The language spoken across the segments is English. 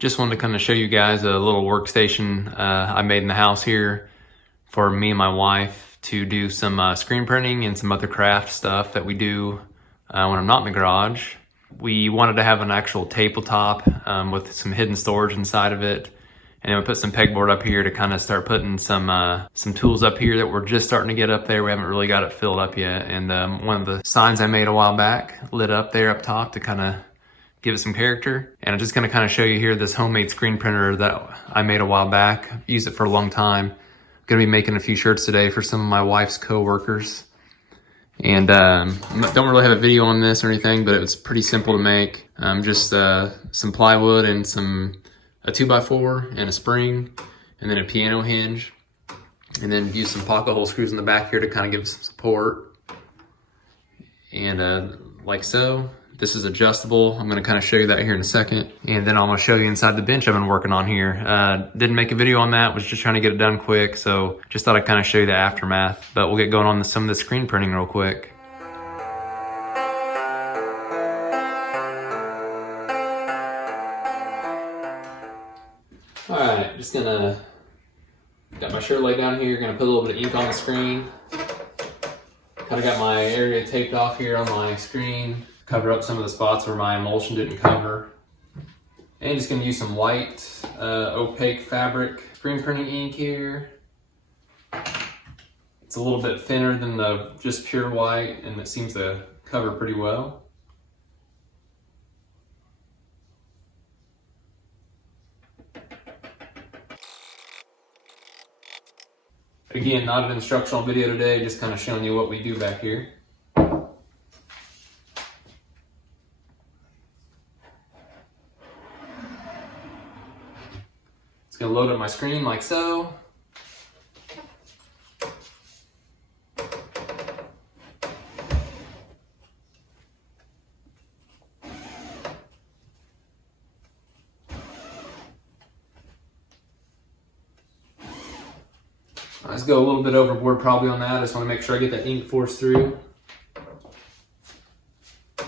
Just wanted to kind of show you guys a little workstation I made in the house here for me and my wife to do some screen printing and some other craft stuff that we do when I'm not in the garage. We wanted to have an actual tabletop with some hidden storage inside of it. And then we put some pegboard up here to kind of start putting some tools up here that we're just starting to get up there. We haven't really got it filled up yet. And one of the signs I made a while back lit up there up top to kind of give it some character. And I'm just gonna kind of show you here this homemade screen printer that I made a while back. I've used it for a long time. I'm gonna be making a few shirts today for some of my wife's co-workers. And don't really have a video on this or anything, but it was pretty simple to make. Just some plywood and a 2x4 and a spring, and then a piano hinge. And then use some pocket hole screws in the back here to kind of give some support. And like so. This is adjustable. I'm gonna kind of show you that here in a second. And then I'm gonna show you inside the bench I've been working on here. Didn't make a video on that, was just trying to get it done quick. So just thought I'd kind of show you the aftermath, but we'll get going on some of the screen printing real quick. All right, just got my shirt laid down here. Gonna put a little bit of ink on the screen. Kind of got my area taped off here on my screen. Cover up some of the spots where my emulsion didn't cover. And just gonna use some white opaque fabric screen printing ink here. It's a little bit thinner than the just pure white, and it seems to cover pretty well. Again, not an instructional video today, just kind of showing you what we do back here. Gonna load up my screen like so. Let's go a little bit overboard probably on that. I just want to make sure I get that ink force through. And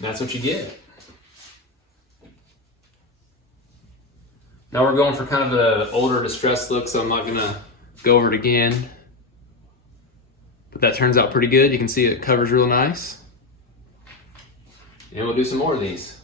that's what you get. Now we're going for kind of an older distressed look, so I'm not gonna go over it again. But that turns out pretty good. You can see it covers real nice. And we'll do some more of these.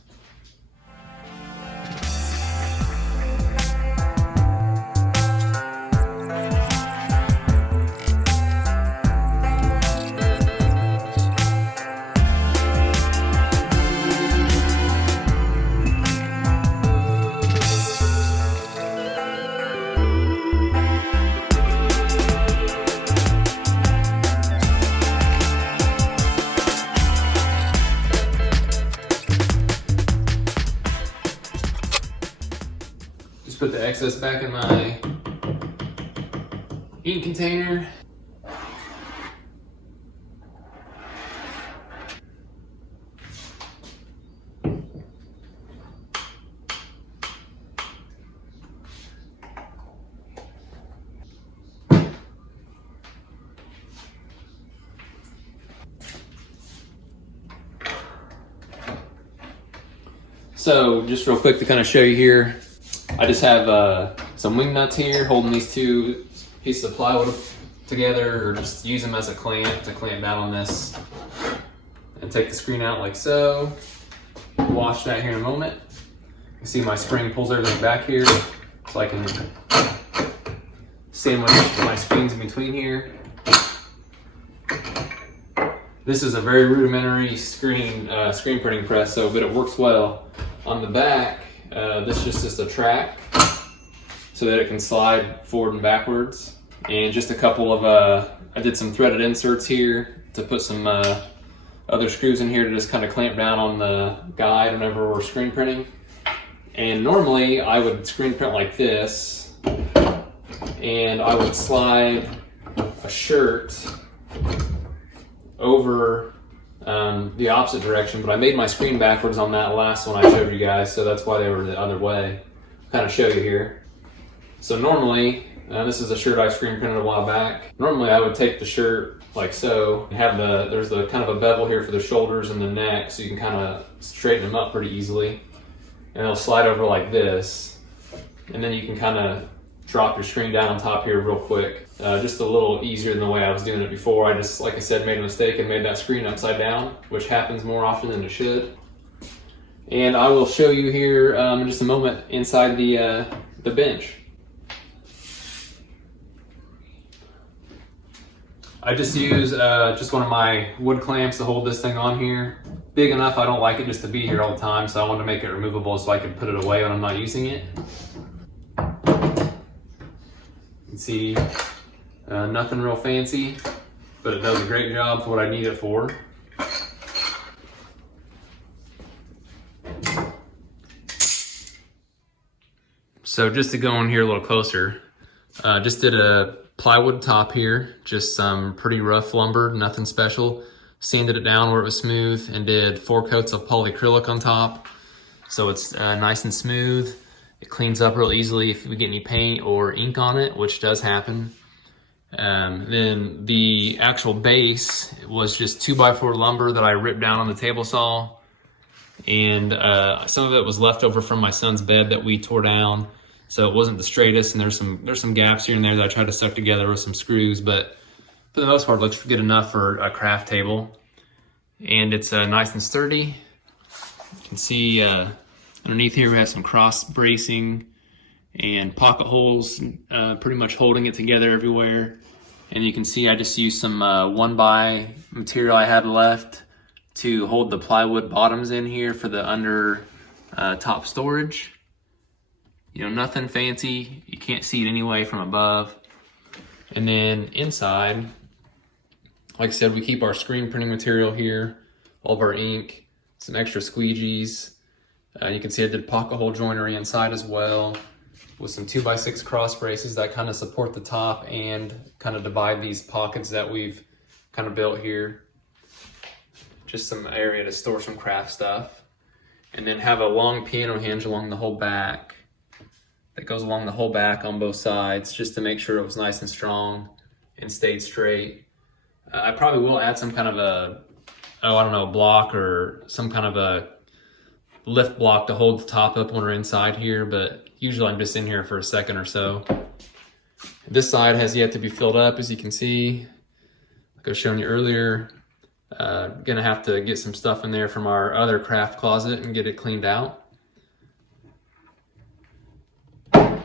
Just put the excess back in my ink container. So just real quick to kind of show you here, I just have some wing nuts here holding these two pieces of plywood together, or just use them as a clamp to clamp down on this. And take the screen out like so. Wash that here in a moment. You see my spring pulls everything back here, so I can sandwich my screens in between here. This is a very rudimentary screen printing press, but it works well. On the back, this is just a track so that it can slide forward and backwards. And just a couple of, I did some threaded inserts here to put some other screws in here to just kind of clamp down on the guide whenever we're screen printing. And normally I would screen print like this, and I would slide a shirt over the opposite direction, but I made my screen backwards on that last one I showed you guys, so that's why they were the other way. I'll kind of show you here. So normally This is a shirt I screen printed a while back. Normally I would take the shirt like so, and have there's the kind of a bevel here for the shoulders and the neck, so you can kind of straighten them up pretty easily. And it'll slide over like this. And then you can kind of drop your screen down on top here real quick. Just a little easier than the way I was doing it before. I just, like I said, made a mistake and made that screen upside down, which happens more often than it should. And I will show you here in just a moment inside the bench. I just use just one of my wood clamps to hold this thing on here. Big enough, I don't like it just to be here all the time, so I wanted to make it removable so I can put it away when I'm not using it. You can see nothing real fancy, but it does a great job for what I need it for. So just to go in here a little closer, just did a plywood top here, just some pretty rough lumber, nothing special. Sanded it down where it was smooth and did 4 coats of polyacrylic on top. So it's nice and smooth. It cleans up real easily if we get any paint or ink on it, which does happen. Then the actual base was just 2x4 lumber that I ripped down on the table saw. And some of it was left over from my son's bed that we tore down. So it wasn't the straightest, and there's some gaps here and there that I tried to suck together with some screws, but for the most part, it looks good enough for a craft table. And it's nice and sturdy. You can see underneath here we have some cross bracing and pocket holes, pretty much holding it together everywhere. And you can see I just used some 1x material I had left to hold the plywood bottoms in here for the under top storage. You know, nothing fancy. You can't see it anyway from above. And then inside, like I said, we keep our screen printing material here, all of our ink, some extra squeegees. You can see I did pocket hole joinery inside as well, with some 2x6 cross braces that kind of support the top and kind of divide these pockets that we've kind of built here. Just some area to store some craft stuff. And then have a long piano hinge along the whole back. That goes along the whole back on both sides, just to make sure it was nice and strong and stayed straight. I probably will add some kind of a, I don't know, block or some kind of a lift block to hold the top up when we're inside here, but usually I'm just in here for a second or so. This side has yet to be filled up, as you can see. Like I was showing you earlier, gonna have to get some stuff in there from our other craft closet and get it cleaned out.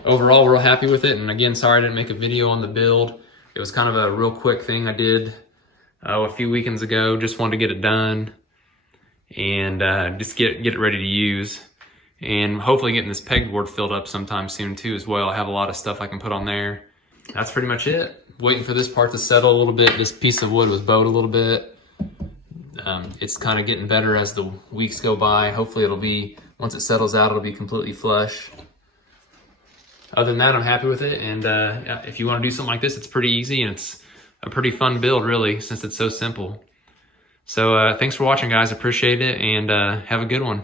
Overall, we're real happy with it, and again, sorry I didn't make a video on the build. It was kind of a real quick thing I did a few weekends ago. Just wanted to get it done and just get it ready to use. And hopefully getting this pegboard filled up sometime soon too as well. I have a lot of stuff I can put on there. That's pretty much it. Waiting for this part to settle a little bit. This piece of wood was bowed a little bit. It's kind of getting better as the weeks go by. Hopefully it'll be, once it settles out, it'll be completely flush. Other than that, I'm happy with it, and if you want to do something like this, it's pretty easy, and it's a pretty fun build, really, since it's so simple. So thanks for watching, guys. Appreciate it, and have a good one.